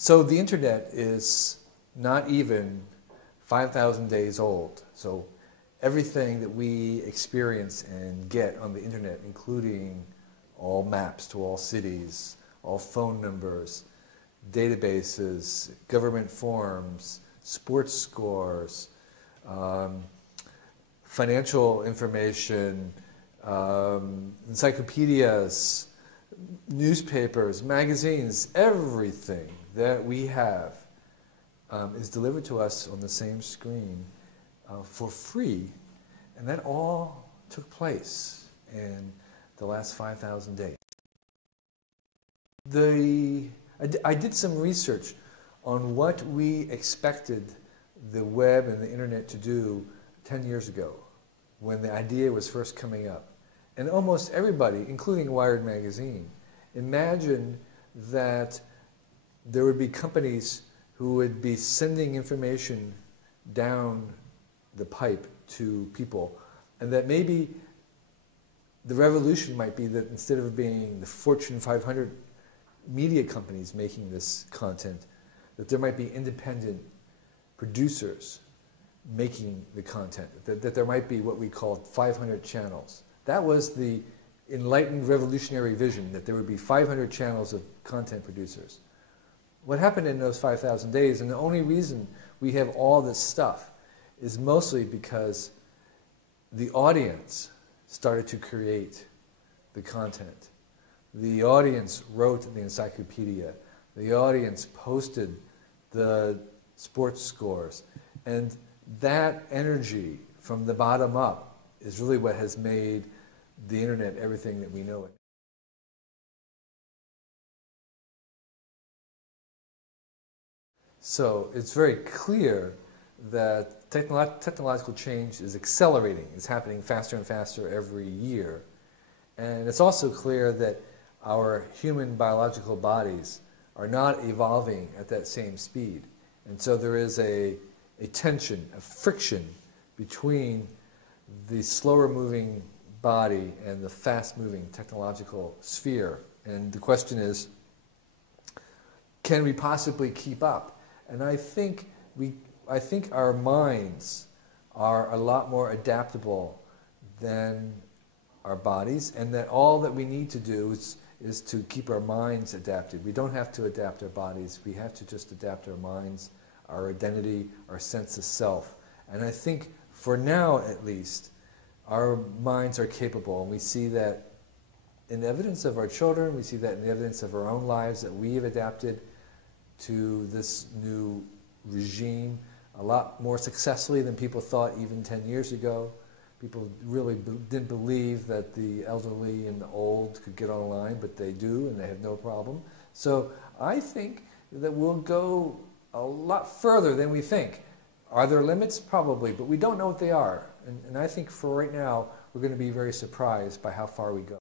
So the internet is not even 5,000 days old. So everything that we experience and get on the internet, including all maps to all cities, all phone numbers, databases, government forms, sports scores, financial information, encyclopedias, newspapers, magazines, everything that we have is delivered to us on the same screen for free, and that all took place in the last 5,000 days. I did some research on what we expected the web and the internet to do 10 years ago when the idea was first coming up. And almost everybody, including Wired magazine, imagined that there would be companies who would be sending information down the pipe to people, and that maybe the revolution might be that instead of being the Fortune 500 media companies making this content, that there might be independent producers making the content, that there might be what we called 500 channels. That was the enlightened revolutionary vision, that there would be 500 channels of content producers. What happened in those 5,000 days, and the only reason we have all this stuff, is mostly because the audience started to create the content. The audience wrote the encyclopedia. The audience posted the sports scores. And that energy from the bottom up is really what has made the internet everything that we know it. So it's very clear that technological change is accelerating. It's happening faster and faster every year. And it's also clear that our human biological bodies are not evolving at that same speed. And so there is a tension, a friction between the slower moving body and the fast moving technological sphere. And the question is, can we possibly keep up? And I think our minds are a lot more adaptable than our bodies, and that all that we need to do is to keep our minds adapted. We don't have to adapt our bodies. We have to just adapt our minds, our identity, our sense of self. And I think, for now at least, our minds are capable, and we see that in the evidence of our children, we see that in the evidence of our own lives, that we have adapted to this new regime a lot more successfully than people thought even 10 years ago. People really didn't believe that the elderly and the old could get online, but they do, and they have no problem. So I think that we'll go a lot further than we think. Are there limits? Probably, but we don't know what they are. And I think for right now, we're going to be very surprised by how far we go.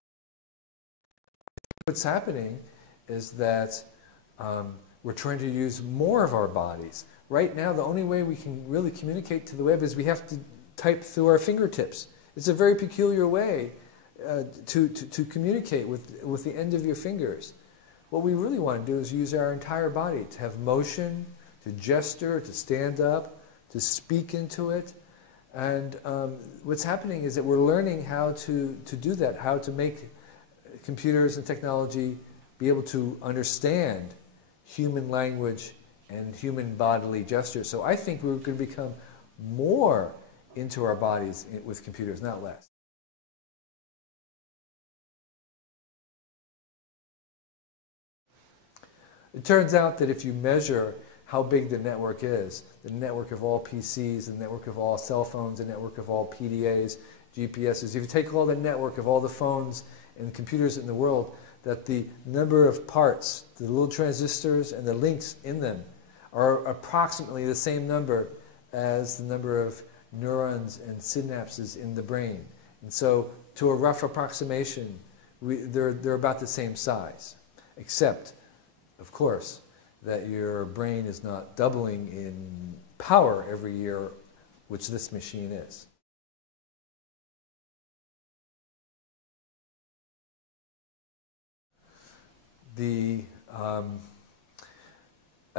What's happening is that we're trying to use more of our bodies. Right now, the only way we can really communicate to the web is we have to type through our fingertips. It's a very peculiar way to communicate with the end of your fingers. What we really want to do is use our entire body, to have motion, to gesture, to stand up, to speak into it. And what's happening is that we're learning how to do that, how to make computers and technology be able to understand human language and human bodily gesture. So I think we're going to become more into our bodies with computers, not less. It turns out that if you measure how big the network is, the network of all PCs, the network of all cell phones, the network of all PDAs, GPSs, if you take all the network of all the phones and computers in the world, that the number of parts, the little transistors and the links in them, are approximately the same number as the number of neurons and synapses in the brain. And so, to a rough approximation, they're about the same size, except, of course, that your brain is not doubling in power every year, which this machine is.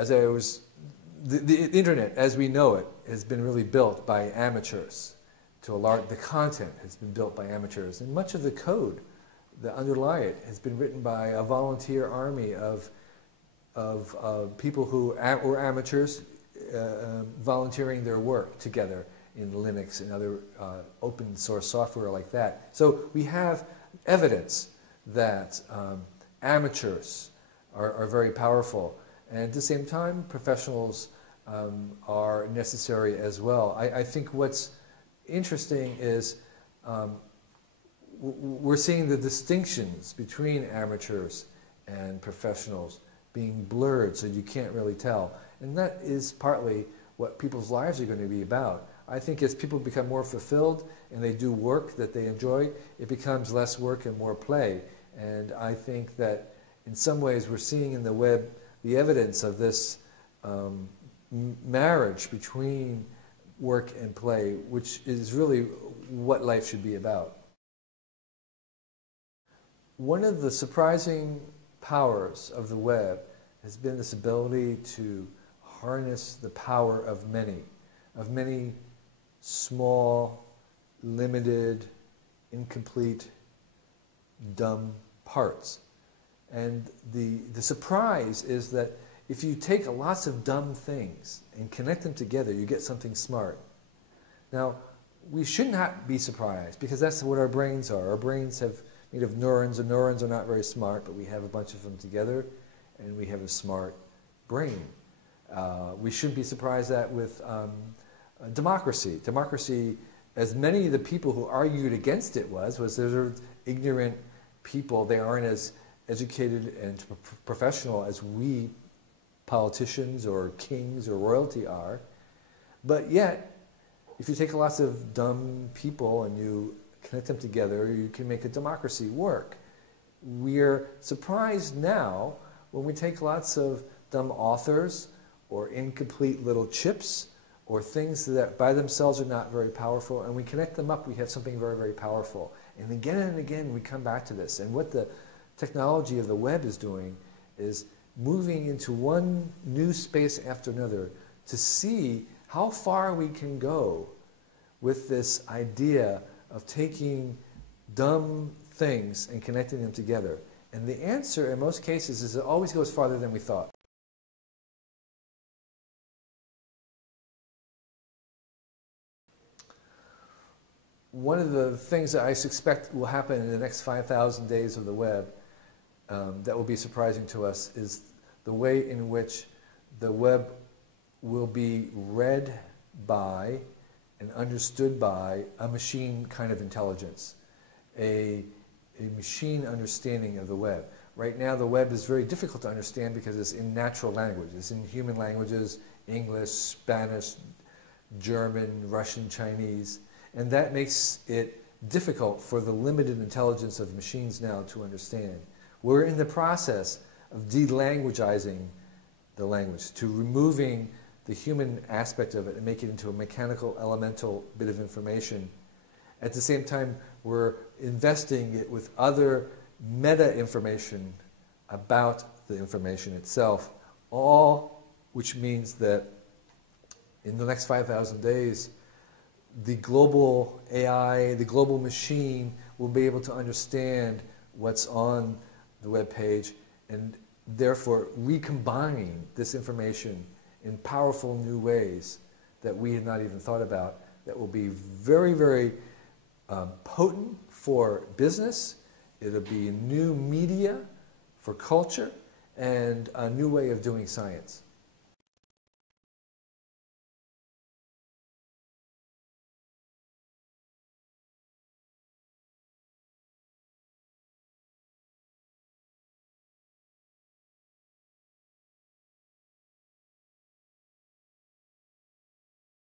as I was, the internet as we know it has been really built by amateurs. The content has been built by amateurs, and much of the code that underlie it has been written by a volunteer army of people who were amateurs volunteering their work together in Linux and other open source software like that. So we have evidence that amateurs are very powerful, and at the same time professionals are necessary as well. I think what's interesting is we're seeing the distinctions between amateurs and professionals being blurred, so you can't really tell. And that is partly what people's lives are going to be about. I think as people become more fulfilled and they do work that they enjoy, it becomes less work and more play. And I think that in some ways we're seeing in the web the evidence of this marriage between work and play, which is really what life should be about. One of the surprising powers of the web has been this ability to harness the power of many small, limited, incomplete, dumb parts. And the surprise is that if you take lots of dumb things and connect them together, you get something smart. Now, we should not be surprised, because that's what our brains are. Our brains have made of neurons, and neurons are not very smart, but we have a bunch of them together, and we have a smart brain. We shouldn't be surprised that with democracy. Democracy, as many of the people who argued against it was those are ignorant people. They aren't as educated and professional as we politicians or kings or royalty are. But yet, if you take lots of dumb people and you connect them together, you can make a democracy work. We're surprised now when we take lots of dumb authors or incomplete little chips or things that by themselves are not very powerful, and we connect them up, we have something very, very powerful. And again, we come back to this. And what the technology of the web is doing is moving into one new space after another to see how far we can go with this idea of taking dumb things and connecting them together. And the answer in most cases is it always goes farther than we thought. One of the things that I suspect will happen in the next 5,000 days of the web that will be surprising to us is the way in which the web will be read by and understood by a machine kind of intelligence, a machine understanding of the web. Right now the web is very difficult to understand because it's in natural language. It's in human languages, English, Spanish, German, Russian, Chinese, and that makes it difficult for the limited intelligence of machines now to understand. We're in the process of de-languagizing the language, to removing the human aspect of it and make it into a mechanical, elemental bit of information. At the same time, we're investing it with other meta information about the information itself, all which means that in the next 5,000 days, the global AI, the global machine will be able to understand what's on the web page and therefore recombine this information in powerful new ways that we had not even thought about, that will be very, very potent for business. It'll be new media for culture and a new way of doing science.